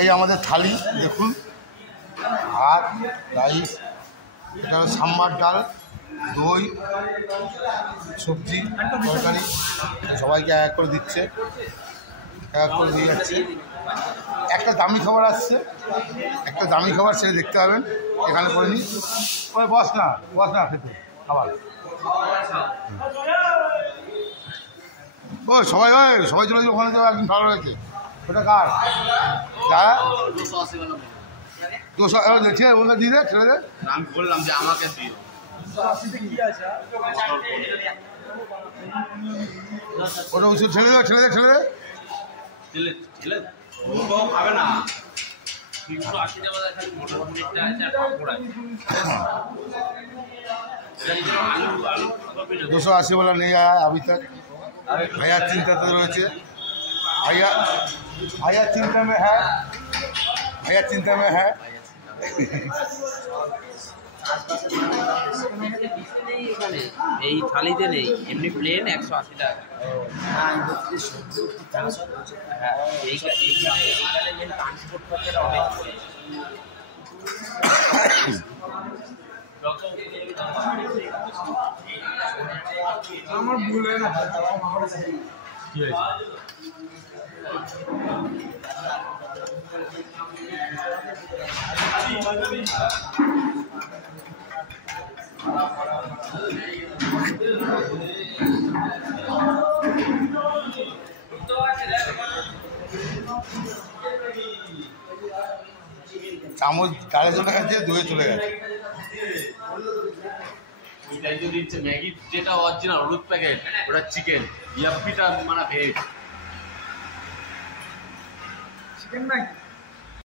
এই আমাদের থালি দেখুন, ভাত, রাইস, এটা হলো সাম্বার ডাল, দই, সবজি, তরকারি সবাইকে এক করে দিচ্ছে, এক করে দিয়ে যাচ্ছে। একটা দামি খাবার আসছে, একটা দামি খাবার সেটা দেখতে পাবেন এখানে করে নিই। ওই বস না খেতে খাবার। ও সবাই চলে যাবে ওখানে, তো একদিন ভালো হয়েছে। ওটা কার? হ্যাঁ 200 ওটা দিয়ে দে, ছেড়ে দে। আমি বললাম যে আমাকে দিও। ওটা ওষুধ ছেড়ে দে। খাবে না। 280 वाला नहीं आया अभी तक। भैया चिंता तो রয়েছে, भैया चिंता में है, এই থালিতে নেই, এমনি প্লেন 180 টাকা। হ্যাঁ এইখানে মেন ট্রান্সপোর্ট খরচাটা অনেক পড়ে। আমার ভুল হয়ে গেছে। কি হয়েছে? চামচ ডালে চলে গেছে, দইয়ে চলে গেছে। ওইটাই তো দিচ্ছে ম্যাগি, যেটা অরিজিনাল হলুদ প্যাকেট ওটা চিকেন, ইয়াপ্পিটা মানে ভেজ। Chicken Maggi